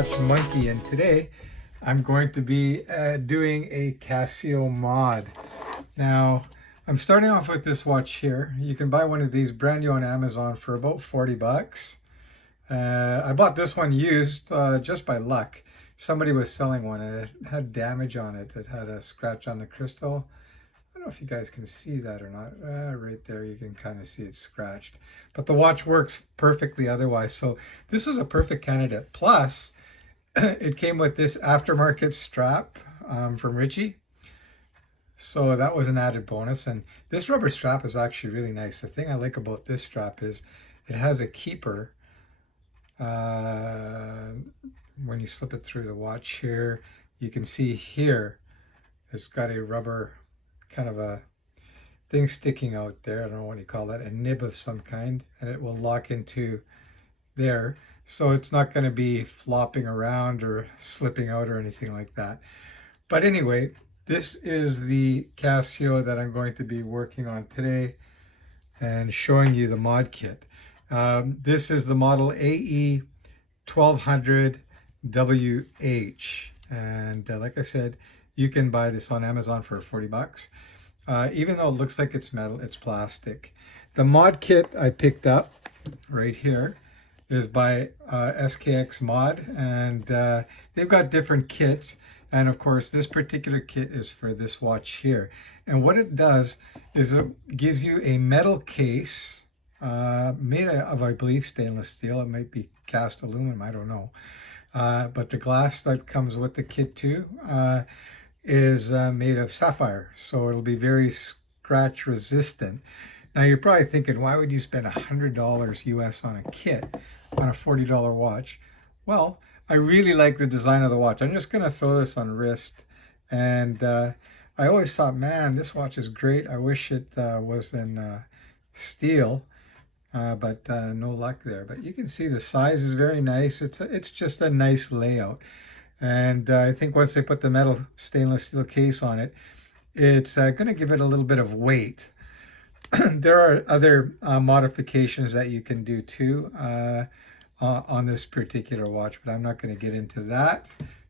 Watch Monkey, and today I'm going to be doing a Casio mod. Now I'm starting off with this watch here. You can buy one of these brand new on Amazon for about 40 bucks. I bought this one used just by luck. Somebody was selling one and it had damage on it. It had a scratch on the crystal. I don't know if you guys can see that or not. Right there, you can kind of see it's scratched. But the watch works perfectly otherwise. So this is a perfect candidate. Plus, it came with this aftermarket strap from Ritchie. So that was an added bonus. And this rubber strap is actually really nice. The thing I like about this strap is it has a keeper. When you slip it through the watch here, you can see here it's got a rubber kind of a thing sticking out there. I don't know what you call that, a nib of some kind, and it will lock into there. So it's not going to be flopping around or slipping out or anything like that. But anyway, this is the Casio that I'm going to be working on today and showing you the mod kit. This is the model AE 1200WH, and like I said, you can buy this on Amazon for 40 bucks. Even though it looks like it's metal, it's plastic. The mod kit I picked up right here is by SKXMOD, and they've got different kits. And of course, this particular kit is for this watch here. And what it does is it gives you a metal case made of, I believe, stainless steel. It might be cast aluminum, I don't know. But the glass that comes with the kit too is made of sapphire, so it'll be very scratch resistant. Now you're probably thinking, why would you spend $100 US on a kit on a $40 watch? Well, I really like the design of the watch. I'm just going to throw this on wrist, and I always thought, man, this watch is great. I wish it was in steel, but no luck there. But you can see the size is very nice. It's just a nice layout. And I think once they put the metal stainless steel case on it, it's going to give it a little bit of weight. There are other modifications that you can do too on this particular watch, but I'm not going to get into that.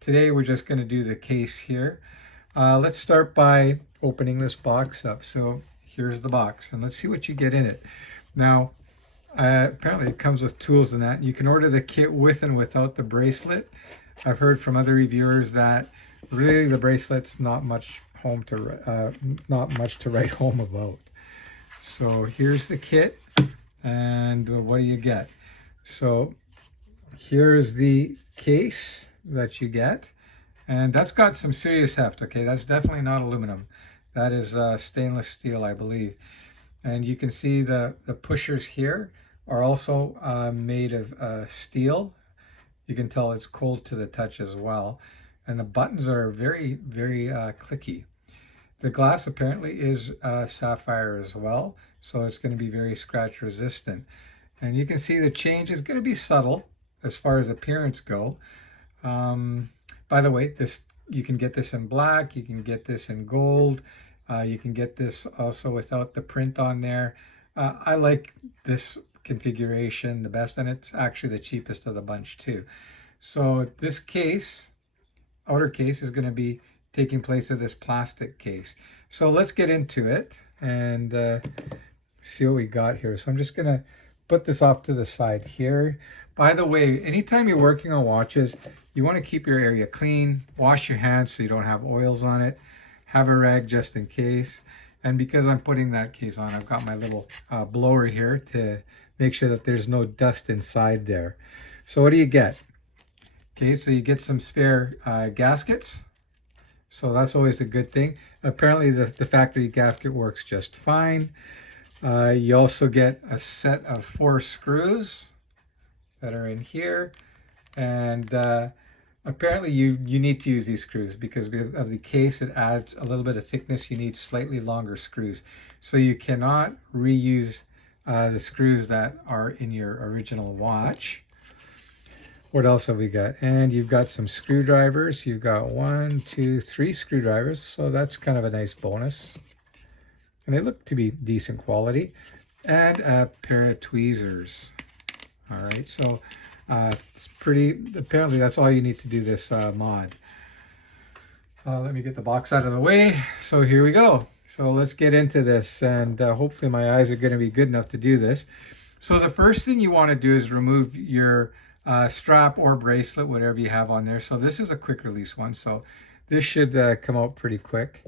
Today we're just going to do the case here. Let's start by opening this box up. So here's the box, and let's see what you get in it. Now, apparently it comes with tools and that. You can order the kit with and without the bracelet. I've heard from other reviewers that really the bracelet's not much to write home about. So here's the kit, and what do you get? So here's the case that you get, and that's got some serious heft. Okay, that's definitely not aluminum. That is stainless steel, I believe. And you can see the pushers here are also made of steel. You can tell it's cold to the touch as well. And the buttons are very, very clicky. The glass apparently is sapphire as well, so it's going to be very scratch resistant. And you can see the change is going to be subtle as far as appearance go. By the way, you can get this in black, you can get this in gold, you can get this also without the print on there. I like this configuration the best, and it's actually the cheapest of the bunch too. So this case, outer case, is going to be taking place of this plastic case. So let's get into it and see what we got here. So I'm just going to put this off to the side here. By the way, anytime you're working on watches, you want to keep your area clean, wash your hands so you don't have oils on it, have a rag just in case. And because I'm putting that case on, I've got my little blower here to make sure that there's no dust inside there. So what do you get? Okay, so you get some spare gaskets. So that's always a good thing. Apparently the factory gasket works just fine. You also get a set of 4 screws that are in here. And apparently you need to use these screws because of the case. It adds a little bit of thickness. You need slightly longer screws. So you cannot reuse the screws that are in your original watch. What else have we got? And you've got some screwdrivers. You've got 1, 2, 3 screwdrivers. So that's kind of a nice bonus. And they look to be decent quality. And a pair of tweezers. All right, so it's pretty, apparently that's all you need to do this mod. Let me get the box out of the way. So here we go. So let's get into this, and hopefully my eyes are going to be good enough to do this. So the first thing you want to do is remove your strap or bracelet, whatever you have on there. So this is a quick release one, so this should come out pretty quick.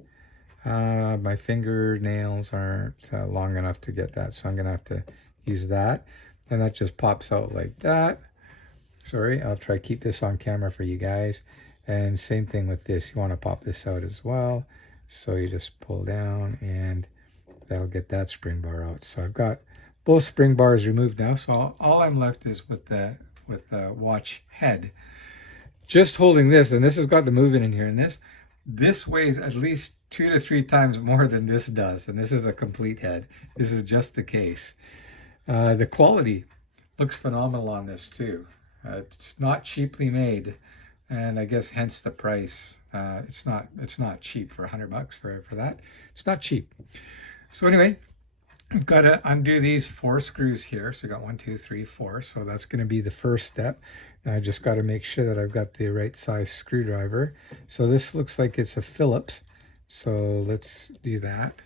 My fingernails aren't long enough to get that, so I'm going to have to use that. And that just pops out like that. Sorry, I'll try to keep this on camera for you guys. And same thing with this. You want to pop this out as well. So you just pull down and that'll get that spring bar out. So I've got both spring bars removed now. So all I'm left is with the watch head. Just holding this, and this has got the movement in here, and this weighs at least 2 to 3 times more than this does. And this is a complete head. This is just the case. The quality looks phenomenal on this too. It's not cheaply made. And I guess hence the price. It's not cheap for $100 for that. It's not cheap. So anyway, I've got to undo these 4 screws here. So I got 1, 2, 3, 4. So that's going to be the first step. Now I just got to make sure that I've got the right size screwdriver. So this looks like it's a Phillips. So let's do that.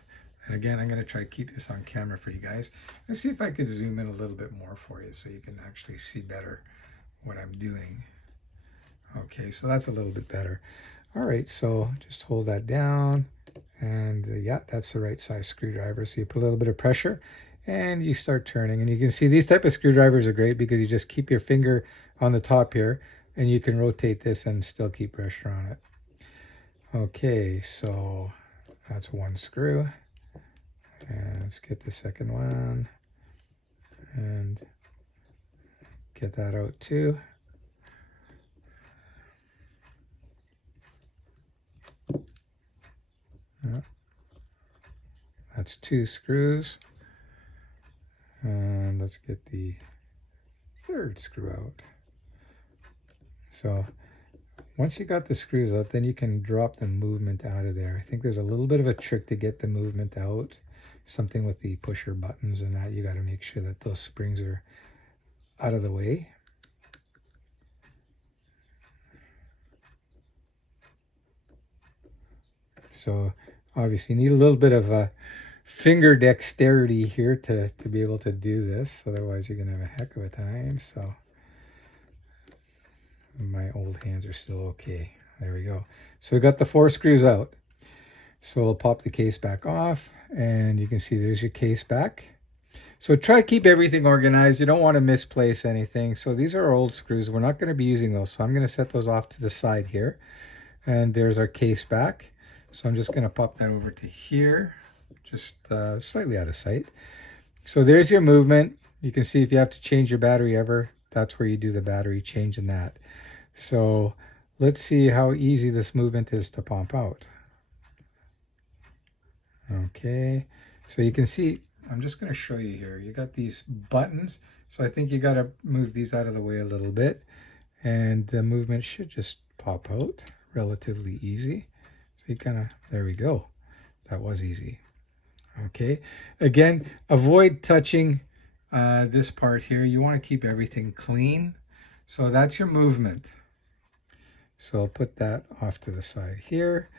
And again, I'm going to try to keep this on camera for you guys. Let's see if I could zoom in a little bit more for you so you can actually see better what I'm doing. Okay, so that's a little bit better. All right, so just hold that down, and yeah, that's the right size screwdriver. So you put a little bit of pressure and you start turning, and you can see these type of screwdrivers are great because you just keep your finger on the top here and you can rotate this and still keep pressure on it. Okay, so that's 1 screw, and let's get the second one and get that out too. That's 2 screws, and let's get the 3rd screw out. So once you got the screws out, then you can drop the movement out of there. I think there's a little bit of a trick to get the movement out, something with the pusher buttons and that. You got to make sure that those springs are out of the way. So obviously you need a little bit of finger dexterity here to be able to do this. Otherwise you're going to have a heck of a time. So my old hands are still okay. There we go. So we got the 4 screws out. So we'll pop the case back off, and you can see there's your case back. So try to keep everything organized. You don't want to misplace anything. So these are our old screws. We're not going to be using those. So I'm going to set those off to the side here. And there's our case back. So I'm just going to pop that over to here, just slightly out of sight. So there's your movement. You can see if you have to change your battery ever, that's where you do the battery change in that. So let's see how easy this movement is to pump out. Okay, so you can see, I'm just going to show you here. You got these buttons. So I think you got to move these out of the way a little bit, and the movement should just pop out relatively easy. So you kind of, there we go. That was easy. Okay, again, avoid touching this part here. You want to keep everything clean. So that's your movement. So I'll put that off to the side here.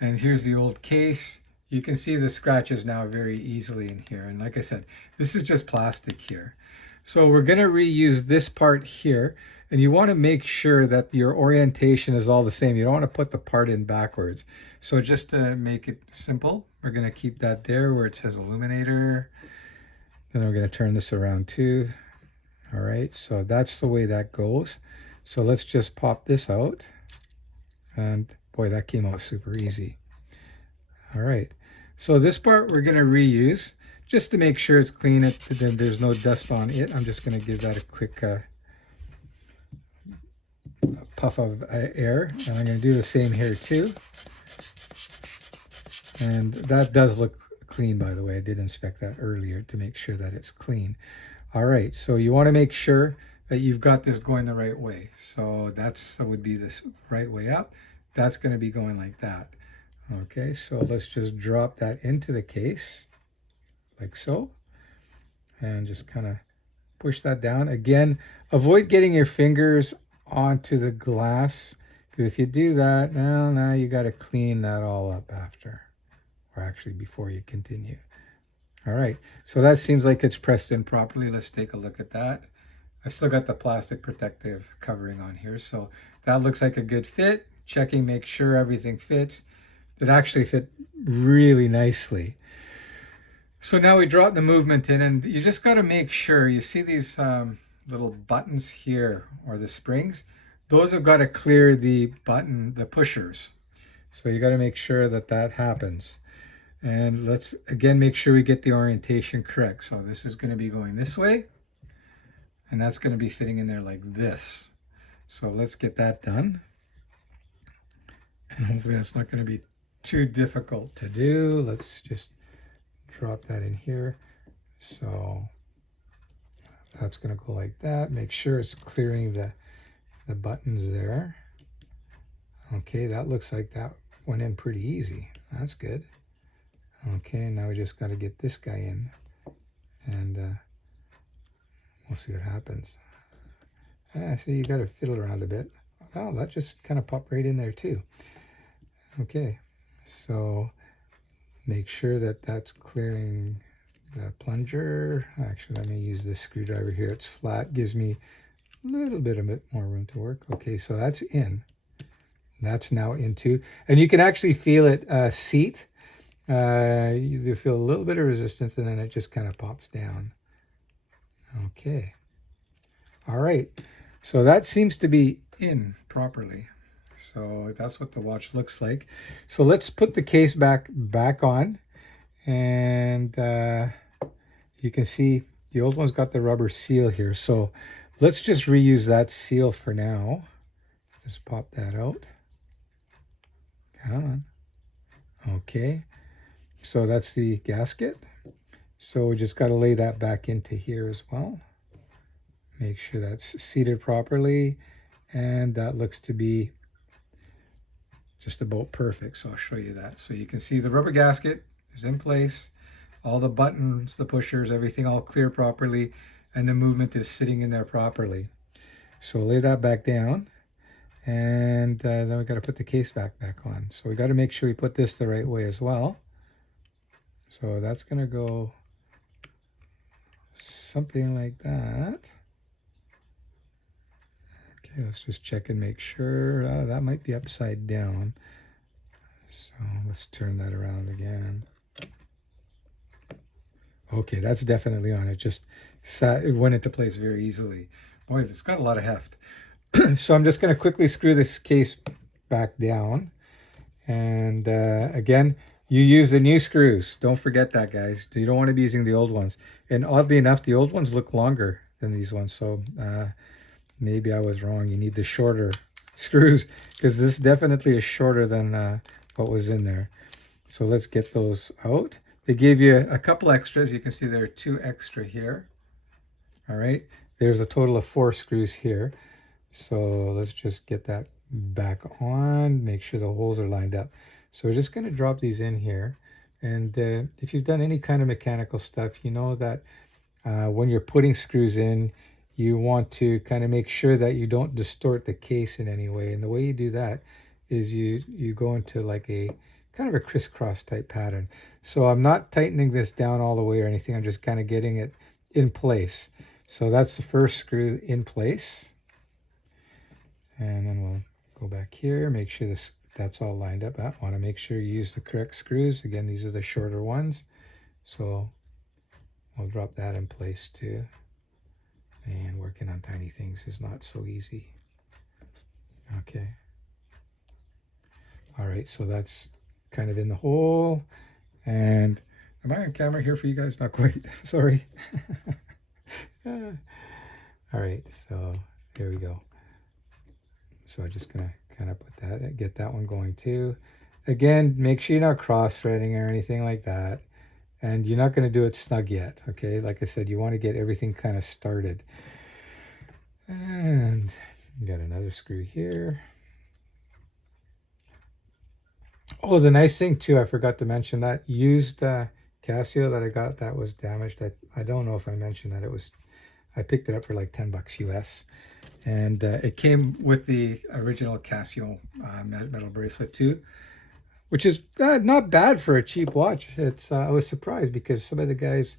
And here's the old case. You can see the scratches now very easily in here. And like I said, this is just plastic here. So we're going to reuse this part here. And you want to make sure that your orientation is all the same. You don't want to put the part in backwards. So just to make it simple, we're going to keep that there where it says illuminator. Then we're going to turn this around too. All right, so that's the way that goes. So let's just pop this out. And boy, that came out super easy. All right, so this part we're going to reuse just to make sure it's clean. Then there's no dust on it. I'm just going to give that a quick puff of air, and I'm going to do the same here too. And that does look clean, by the way. I did inspect that earlier to make sure that it's clean. All right, so you want to make sure that you've got this going the right way. So that would be this right way up. That's going to be going like that. Okay, so let's just drop that into the case like so, and just kind of push that down. Again, avoid getting your fingers onto the glass, because if you do that, now you got to clean that all up after, or actually before you continue. All right, so that seems like it's pressed in properly. Let's take a look at that. I still got the plastic protective covering on here, so that looks like a good fit. Checking, make sure everything fits. It actually fit really nicely. So now we drop the movement in, and you just got to make sure, you see these little buttons here, or the springs, those have got to clear the pushers. So you got to make sure that that happens. And let's again make sure we get the orientation correct. So this is going to be going this way, and that's going to be fitting in there like this. So let's get that done. And hopefully that's not going to be too difficult to do. Let's just drop that in here. So that's going to go like that. Make sure it's clearing the buttons there. Okay, that looks like that went in pretty easy. That's good. Okay, now we just got to get this guy in, and we'll see what happens. See, you got to fiddle around a bit. Oh, that just kind of popped right in there too. Okay, so make sure that that's clearing the plunger. Actually, let me use this screwdriver here. It's flat, gives me a little bit more room to work. Okay, so that's in. That's now into, and you can actually feel it seat. You feel a little bit of resistance, and then it just kind of pops down. Okay. All right. So that seems to be in properly. So that's what the watch looks like. So let's put the case back on, and you can see the old one's got the rubber seal here. So let's just reuse that seal for now. Just pop that out. Come on. Okay. So that's the gasket. So we just got to lay that back into here as well. Make sure that's seated properly, and that looks to be just about perfect. So I'll show you that. So you can see the rubber gasket is in place, all the buttons, the pushers, everything all clear properly, and the movement is sitting in there properly. So lay that back down, and then we got to put the case back on. So we got to make sure we put this the right way as well. So that's going to go something like that. Okay, let's just check and make sure. That might be upside down. So let's turn that around again. Okay, that's definitely on. It just it went into place very easily. Boy, it's got a lot of heft. So I'm just going to quickly screw this case back down. And again, you use the new screws. Don't forget that, guys. You don't want to be using the old ones. And oddly enough, the old ones look longer than these ones. So maybe I was wrong. You need the shorter screws, because this definitely is shorter than what was in there. So let's get those out. They gave you a couple extras. You can see there are 2 extra here. All right. There's a total of 4 screws here. So let's just get that back on. Make sure the holes are lined up. So we're just going to drop these in here. And if you've done any kind of mechanical stuff, you know that when you're putting screws in, you want to kind of make sure that you don't distort the case in any way. And the way you do that is you go into like a kind of a crisscross type pattern. So I'm not tightening this down all the way or anything. I'm just kind of getting it in place. So that's the first screw in place. And then we'll go back here, make sure that's all lined up. I want to make sure you use the correct screws. Again, these are the shorter ones. So we'll drop that in place too. And working on tiny things is not so easy. Okay. All right, so that's kind of in the hole. And am I on camera here for you guys? Not quite. Sorry. All right, so there we go. So I'm just gonna kind of put that, get that one going too. Again, make sure you're not cross-threading or anything like that. And you're not gonna do it snug yet, okay? Like I said, you wanna get everything kind of started. And you got another screw here. Oh, the nice thing too, I forgot to mention that used Casio that I got that was damaged. I don't know if I mentioned that. I picked it up for like 10 bucks US. And it came with the original Casio metal bracelet too, which is not bad for a cheap watch. It's I was surprised because some of the guys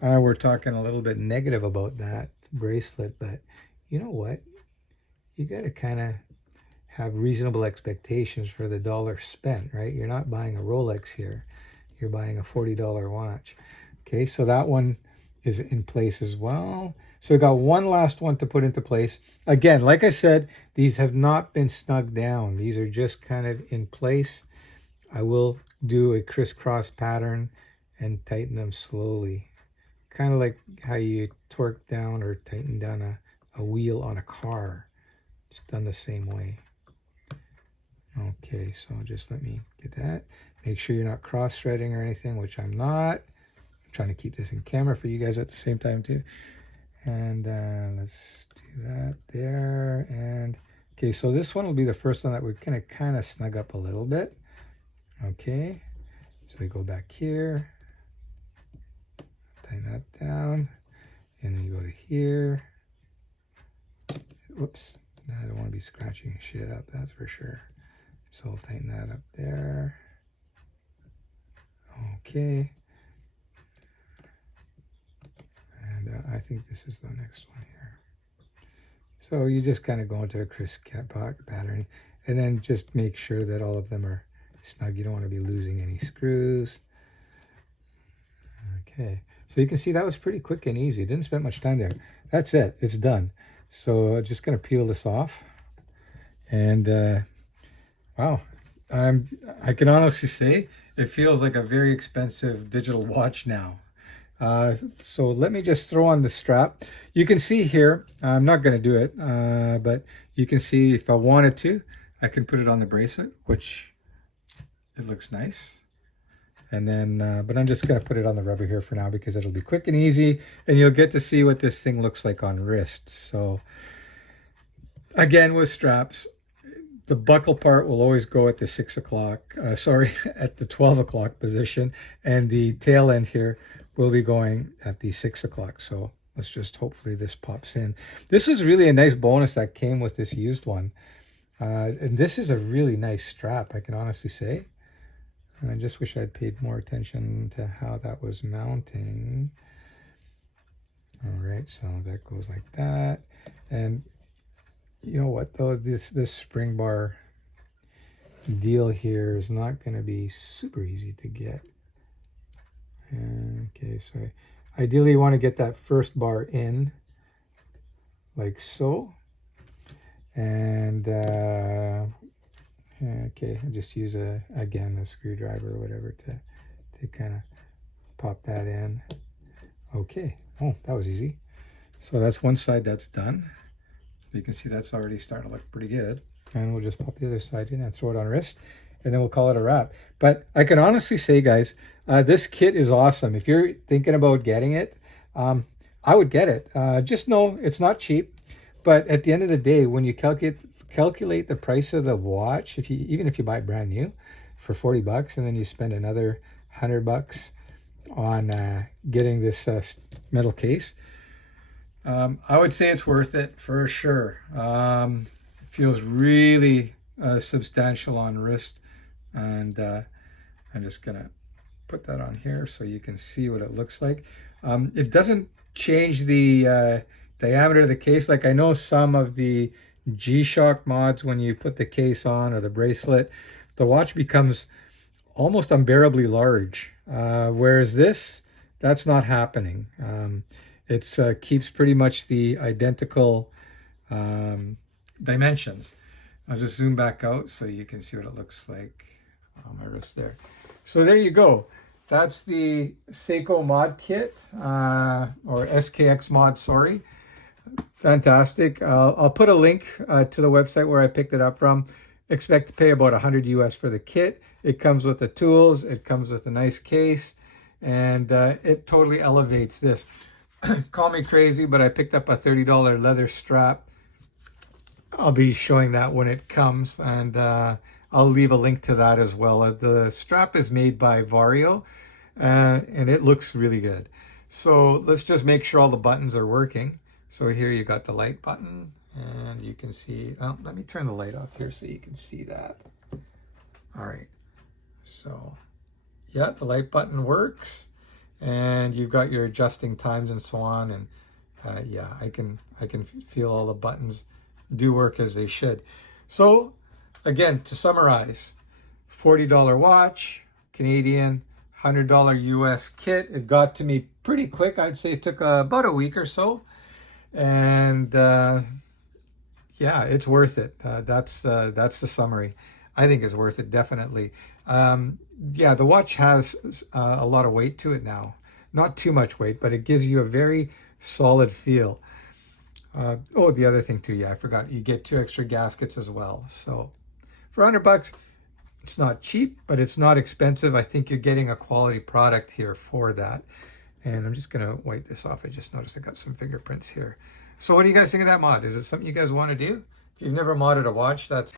were talking a little bit negative about that bracelet, but you know what? You got to kind of have reasonable expectations for the dollar spent, right? You're not buying a Rolex here. You're buying a $40 watch. Okay, so that one is in place as well. So we got one last one to put into place. Again, like I said, these have not been snugged down. These are just kind of in place. I will do a crisscross pattern and tighten them slowly. Kind of like how you torque down or tighten down a wheel on a car. It's done the same way. Okay, so just let me get that. Make sure you're not cross-threading or anything, which I'm not. I'm trying to keep this in camera for you guys at the same time too. And let's do that there. And okay, so this one will be the first one that we're gonna kind of snug up a little bit. Okay, so we go back here, tighten that down, and then you go to here. Whoops, I don't want to be scratching shit up, that's for sure. So I'll tighten that up there. Okay. And I think this is the next one here. So you just kind of go into a crisscross pattern and then just make sure that all of them are snug. You don't want to be losing any screws. Okay. So you can see that was pretty quick and easy. Didn't spend much time there. That's it. It's done. So I'm just going to peel this off. And wow. I can honestly say it feels like a very expensive digital watch now. So let me just throw on the strap. You can see here, I'm not going to do it, but you can see if I wanted to, I can put it on the bracelet, which it looks nice. And then, but I'm just going to put it on the rubber here for now because it'll be quick and easy and you'll get to see what this thing looks like on wrist. So again, with straps, the buckle part will always go at the 6 o'clock, at the 12 o'clock position, and the tail end here will be going at the 6 o'clock. So let's just hopefully this pops in. This is really a nice bonus that came with this used one. And this is a really nice strap, I can honestly say. And I just wish I'd paid more attention to how that was mounting. All right, so that goes like that. And you know what though, this spring bar deal here is not going to be super easy to get. Okay, so ideally you want to get that first bar in like so. And okay, I'll just use again a screwdriver or whatever to kind of pop that in. Okay, oh, that was easy. So that's one side that's done. You can see that's already starting to look pretty good. And we'll just pop the other side in and throw it on wrist, and then we'll call it a wrap. But I can honestly say, guys, this kit is awesome. If you're thinking about getting it, I would get it. Just know it's not cheap, but at the end of the day, when you calculate the price of the watch, even if you buy it brand new for 40 bucks, and then you spend another 100 bucks on getting this metal case, I would say it's worth it for sure. Feels really substantial on wrist, and I'm just gonna put that on here so you can see what it looks like. It doesn't change the diameter of the case. Like I know some of the G-Shock mods, when you put the case on or the bracelet, the watch becomes almost unbearably large, whereas this, that's not happening. It keeps pretty much the identical dimensions. I'll just zoom back out so you can see what it looks like on my wrist there. So there you go. That's the Seiko mod kit, or SKXMOD, sorry. Fantastic. I'll put a link to the website where I picked it up from. Expect to pay about 100 US for the kit. It comes with the tools. It comes with a nice case, and it totally elevates this. Call me crazy, but I picked up a $30 leather strap. I'll be showing that when it comes, and I'll leave a link to that as well. The strap is made by Vario, and it looks really good. So let's just make sure all the buttons are working. So here you got the light button, and you can see, oh, let me turn the light off here so you can see that. All right, so yeah, the light button works, and you've got your adjusting times and so on. And yeah, I can feel all the buttons do work as they should. So again, to summarize, $40 watch, Canadian, $100 US kit. It got to me pretty quick. I'd say it took about a week or so. And yeah, it's worth it. That's the summary. I think it's worth it, definitely. Yeah, the watch has a lot of weight to it now. Not too much weight, but it gives you a very solid feel. Oh, the other thing too, yeah, I forgot. You get 2 extra gaskets as well. So for $100, it's not cheap, but it's not expensive. I think you're getting a quality product here for that. And I'm just going to wipe this off. I just noticed I got some fingerprints here. So what do you guys think of that mod? Is it something you guys want to do? If you've never modded a watch, that's